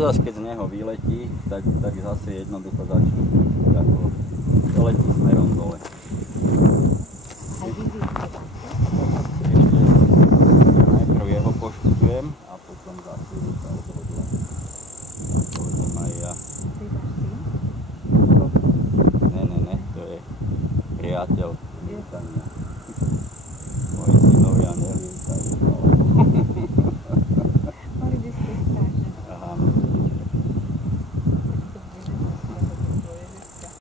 zase keď z neho vyletí, tak zase jednoducho začne letí smerom dole. Najprv jeho poštudujem a potom zase sa odhodla. Odhodím aj ja. Ne, to je priateľ lietania.